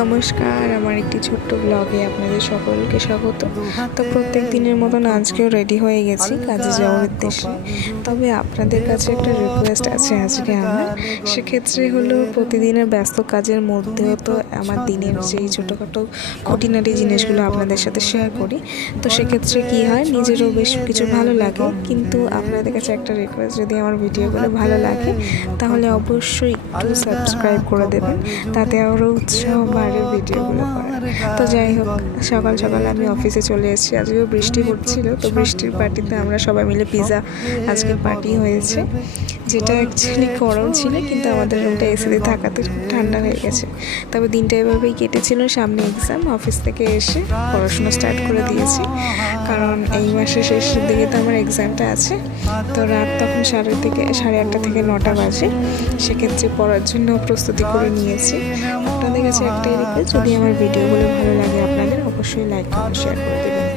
নমস্কার, আমার একটি ছোট্ট ব্লগে আপনাদের সকলকে স্বাগত। তো প্রত্যেক দিনের মতন আজকেও রেডি হয়ে গেছি কাজে যাওয়ার উদ্দেশ্যে। তবে আপনাদের কাছে একটা রিকোয়েস্ট আছে আজকে আমার। সেক্ষেত্রে হলো প্রতিদিনের ব্যস্ত কাজের মধ্যেও তো আমার দিনের যেই ছোটোখাটো খুঁটিনাটি জিনিসগুলো আপনাদের সাথে শেয়ার করি। তো সেক্ষেত্রে কী হয়, নিজেরও বেশ কিছু ভালো লাগে। কিন্তু আপনাদের কাছে একটা রিকোয়েস্ট, যদি আমার ভিডিওগুলো ভালো লাগে তাহলে অবশ্যই একটু সাবস্ক্রাইব করে দেবেন, তাতে আরও উৎসাহ বাড়ে ভিডিওগুলো করার। তো যাই হোক, সকাল সকাল আমি অফিসে চলে এসেছি। আজকেও বৃষ্টি হচ্ছিল, তো বৃষ্টির পার্টিতে আমরা সবাই মিলে পিৎজা আজকে পার্টি হয়েছে, যেটা অ্যাকচুয়ালি গরম ছিল, কিন্তু আমাদের রুমটা এসিতে থাকাতে খুব ঠান্ডা হয়ে গেছে। তবে দিনটা এভাবেই কেটেছিল। সামনে এক্সাম, অফিস থেকে এসে পড়াশোনা স্টার্ট করে দিয়েছি, কারণ এই মাসের শেষের দিকে তো আমার এক্সামটা আছে। তো রাত তখন 8:30 থেকে 9টা বাজে। সেক্ষেত্রে পড়ার জন্য প্রস্তুতি করে নিয়েছি। আপনাদের কাছে একটাই রিকোয়েস্ট, যদি আমার ভিডিওগুলো ভালো লাগে আপনাদের, অবশ্যই লাইক কমেন্ট শেয়ার করে দেবেন।